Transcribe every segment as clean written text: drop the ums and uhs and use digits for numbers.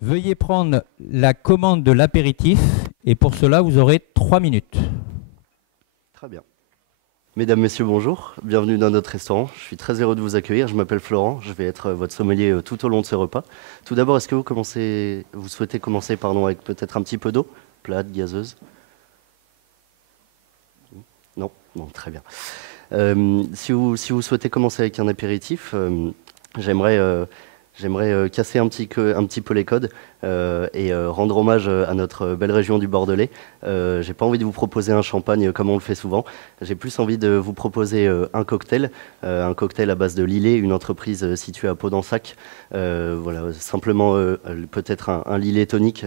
Veuillez prendre la commande de l'apéritif et pour cela, vous aurez 3 minutes. Très bien. Mesdames, Messieurs, bonjour. Bienvenue dans notre restaurant. Je suis très heureux de vous accueillir. Je m'appelle Florent. Je vais être votre sommelier tout au long de ce repas. Tout d'abord, est-ce que vous souhaitez commencer avec peut-être un petit peu d'eau? Plate, gazeuse? Non? Non, très bien. Si vous souhaitez commencer avec un apéritif, j'aimerais casser un petit peu les codes et rendre hommage à notre belle région du Bordelais. J'ai pas envie de vous proposer un champagne comme on le fait souvent. J'ai plus envie de vous proposer un cocktail à base de Lillet, une entreprise située à Pau-d'Ensac. Voilà, simplement peut-être un Lillet tonique,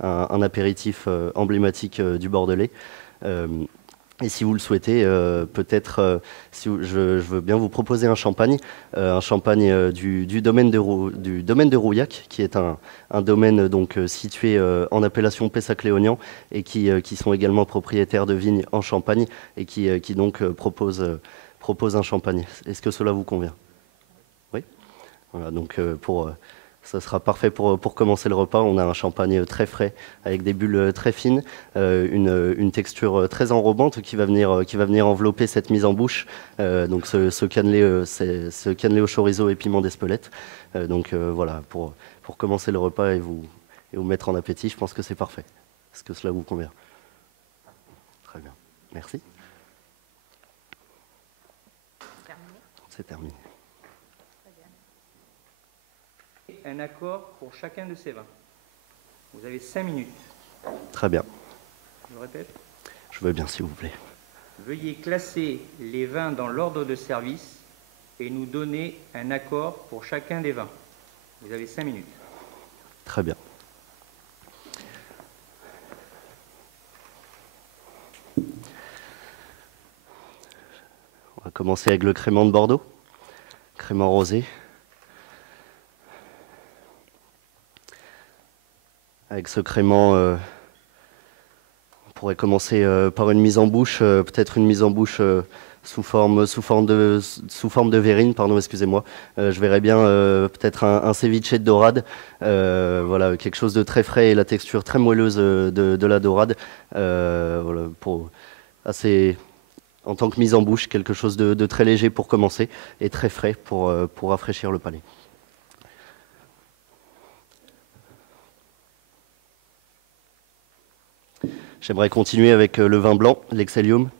un apéritif emblématique du Bordelais. Euh, et si vous le souhaitez, je veux bien vous proposer un champagne du domaine de Rouillac, qui est un domaine donc situé en appellation Pessac-Léognan et qui sont également propriétaires de vignes en Champagne et qui donc propose un champagne. Est-ce que cela vous convient? Oui. Voilà, donc ça sera parfait pour commencer le repas. On a un champagne très frais, avec des bulles très fines, une texture très enrobante qui va venir envelopper cette mise en bouche. Donc ce cannelé, c'est ce cannelé au chorizo et piment d'Espelette. Voilà, pour commencer le repas et vous mettre en appétit, je pense que c'est parfait. Est-ce que cela vous convient? Très bien. Merci. C'est terminé. Un accord pour chacun de ces vins. Vous avez 5 minutes. Très bien. Je répète. Je veux bien, s'il vous plaît. Veuillez classer les vins dans l'ordre de service et nous donner un accord pour chacun des vins. Vous avez 5 minutes. Très bien. On va commencer avec le crément de Bordeaux, crément rosé. Avec ce crément, on pourrait commencer par une mise en bouche, peut-être une mise en bouche sous forme de verrine, pardon, excusez-moi. Je verrais bien peut-être un ceviche de dorade, voilà, quelque chose de très frais et la texture très moelleuse de la dorade, voilà, en tant que mise en bouche, quelque chose de très léger pour commencer et très frais pour rafraîchir le palais. J'aimerais continuer avec le vin blanc, l'Excellium.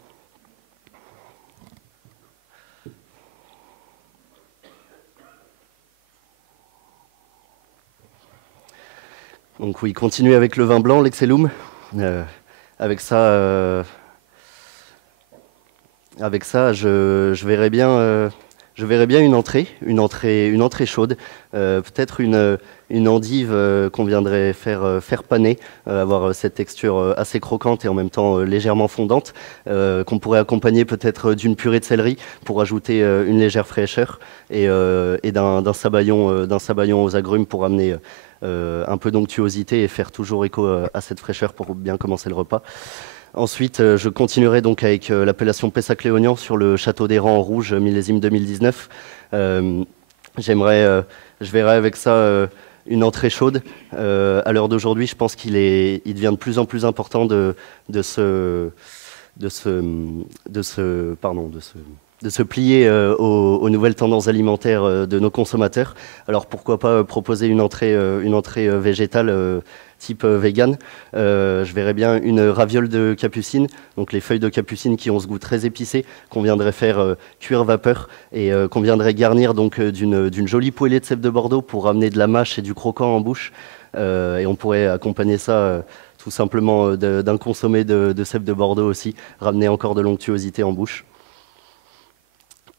Donc oui, continuer avec le vin blanc, l'Excellium. Avec ça, je verrais bien une entrée chaude, peut-être une endive qu'on viendrait faire paner, avoir cette texture assez croquante et en même temps légèrement fondante, qu'on pourrait accompagner peut-être d'une purée de céleri pour ajouter une légère fraîcheur et d'un sabayon aux agrumes pour amener un peu d'onctuosité et faire toujours écho à cette fraîcheur pour bien commencer le repas. Ensuite, je continuerai donc avec l'appellation Pessac-Léognan sur le château d'Héran en rouge, millésime 2019. Je verrai avec ça une entrée chaude. À l'heure d'aujourd'hui, je pense il devient de plus en plus important de se plier aux nouvelles tendances alimentaires de nos consommateurs. Alors pourquoi pas proposer une entrée végétale type vegan. Je verrais bien une raviole de capucine, donc les feuilles de capucine qui ont ce goût très épicé, qu'on viendrait faire cuire vapeur et qu'on viendrait garnir donc d'une jolie poêlée de cèpe de Bordeaux pour ramener de la mâche et du croquant en bouche. Et on pourrait accompagner ça tout simplement d'un consommé de cèpe de Bordeaux aussi, ramener encore de l'onctuosité en bouche.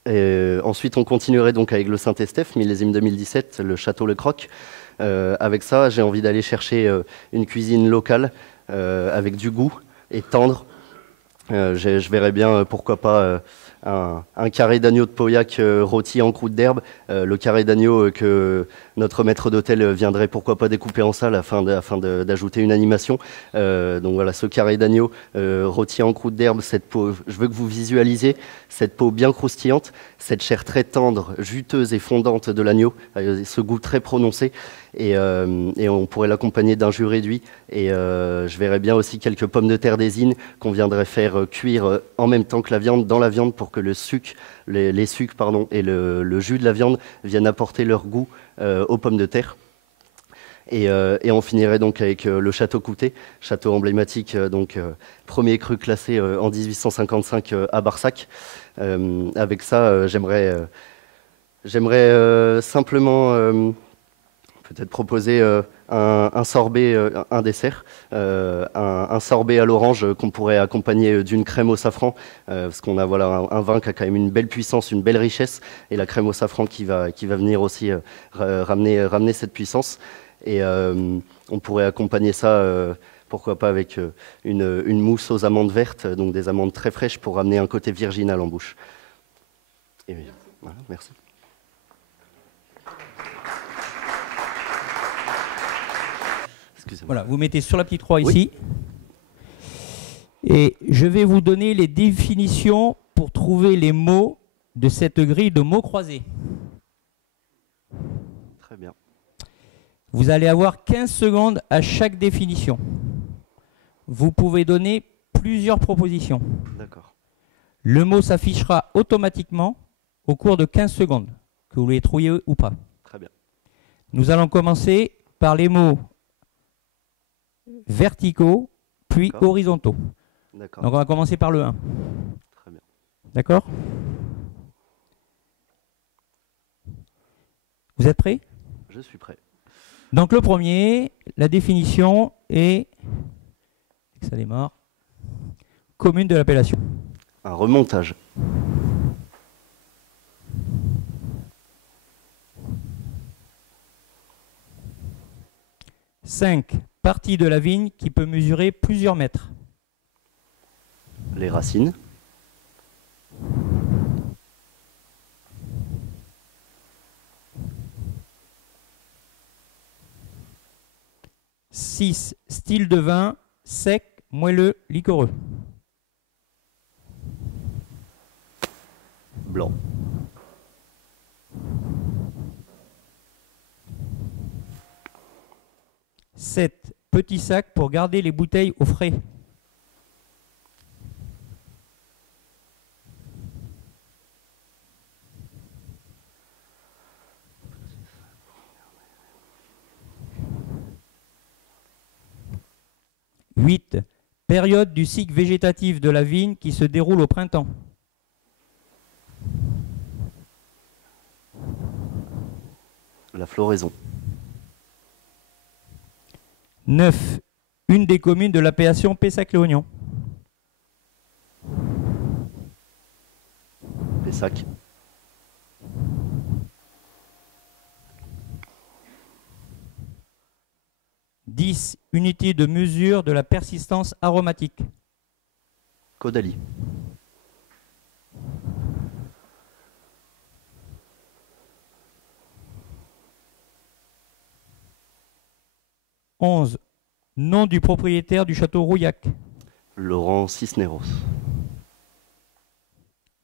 Ensuite, on continuerait donc avec le Saint-Estèphe, millésime 2017, le Château Le Croc. Avec ça, j'ai envie d'aller chercher une cuisine locale avec du goût et tendre. Je verrais bien, pourquoi pas, un carré d'agneau de Pauillac rôti en croûte d'herbe, le carré d'agneau que notre maître d'hôtel viendrait pourquoi pas découper en salles afin d'ajouter une animation. Donc voilà, ce carré d'agneau rôti en croûte d'herbe, cette peau, je veux que vous visualisiez cette peau bien croustillante, cette chair très tendre, juteuse et fondante de l'agneau, ce goût très prononcé. Et on pourrait l'accompagner d'un jus réduit. Et je verrais bien aussi quelques pommes de terre d'Ésine qu'on viendrait faire cuire en même temps que la viande, dans la viande, pour que le sucre, les sucres pardon, et le jus de la viande viennent apporter leur goût aux pommes de terre. Et on finirait donc avec le château Coutet, château emblématique, premier cru classé en 1855 à Barsac. Avec ça, j'aimerais simplement peut-être proposer un sorbet, un dessert, un sorbet à l'orange qu'on pourrait accompagner d'une crème au safran, parce qu'on a voilà, un vin qui a quand même une belle puissance, une belle richesse, et la crème au safran qui va venir aussi ramener cette puissance. Et on pourrait accompagner ça, pourquoi pas avec une mousse aux amandes vertes, donc des amandes très fraîches pour ramener un côté virginal en bouche. Et voilà, merci. Voilà, vous mettez sur la petite croix ici. Et je vais vous donner les définitions pour trouver les mots de cette grille de mots croisés. Très bien. Vous allez avoir 15 secondes à chaque définition. Vous pouvez donner plusieurs propositions. D'accord. Le mot s'affichera automatiquement au cours de 15 secondes, que vous les trouviez ou pas. Très bien. Nous allons commencer par les mots verticaux, puis horizontaux. D'accord. Donc on va commencer par le 1. Très bien. D'accord? Vous êtes prêts? Je suis prêt. Donc le premier, la définition est, ça démarre, commune de l'appellation. Un remontage. Cinq, partie de la vigne qui peut mesurer plusieurs mètres. Les racines. Six, style de vin sec, moelleux, liquoreux. Blanc. Sept, petit sac pour garder les bouteilles au frais. Huit, période du cycle végétatif de la vigne qui se déroule au printemps. La floraison. 9. Une des communes de l'appellation Pessac-Léognan. Pessac. 10. Unité de mesure de la persistance aromatique. Caudalie. 11. Nom du propriétaire du château Rouillac. Laurent Cisneros.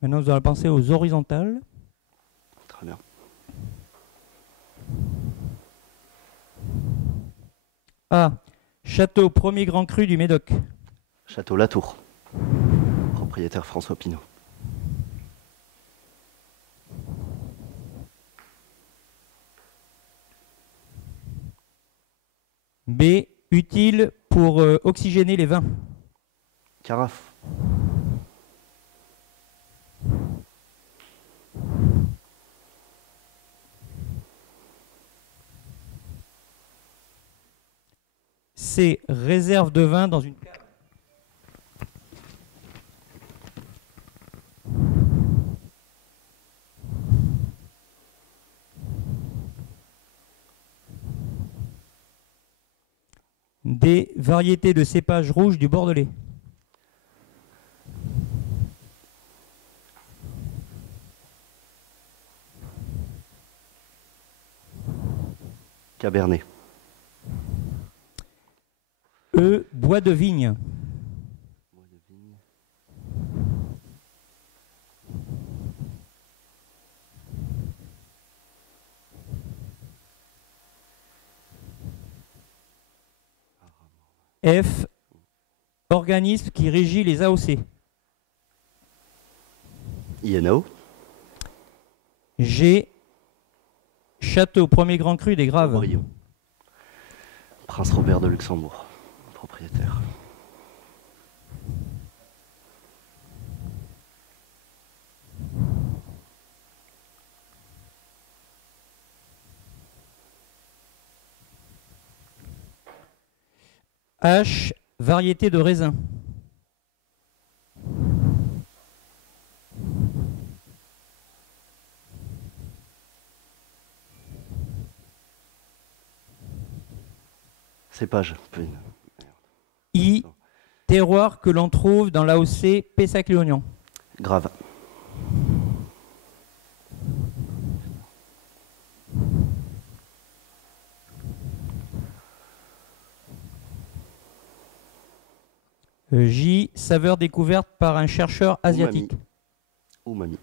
Maintenant, vous allez penser aux horizontales. Très bien. A. Château premier grand cru du Médoc. Château Latour. Propriétaire François Pinault. B. Utile pour oxygéner les vins. Carafe. C. Réserve de vin dans une cave. D. Variété de cépages rouges du Bordelais. Cabernet. E. Bois de vigne. F. Organisme qui régit les AOC. INO. G. Château, premier grand cru des Graves. Aubryon. Prince Robert de Luxembourg, propriétaire. H. Variété de raisin. Cépage. I. Terroir que l'on trouve dans l'AOC Pessac-Léognan. Grave. J. Saveur découverte par un chercheur asiatique. Umami.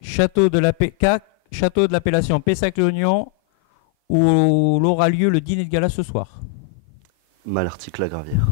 Château de l'appellation Pessac-Léognan où aura lieu le dîner de gala ce soir. Malartic-la-Gravière.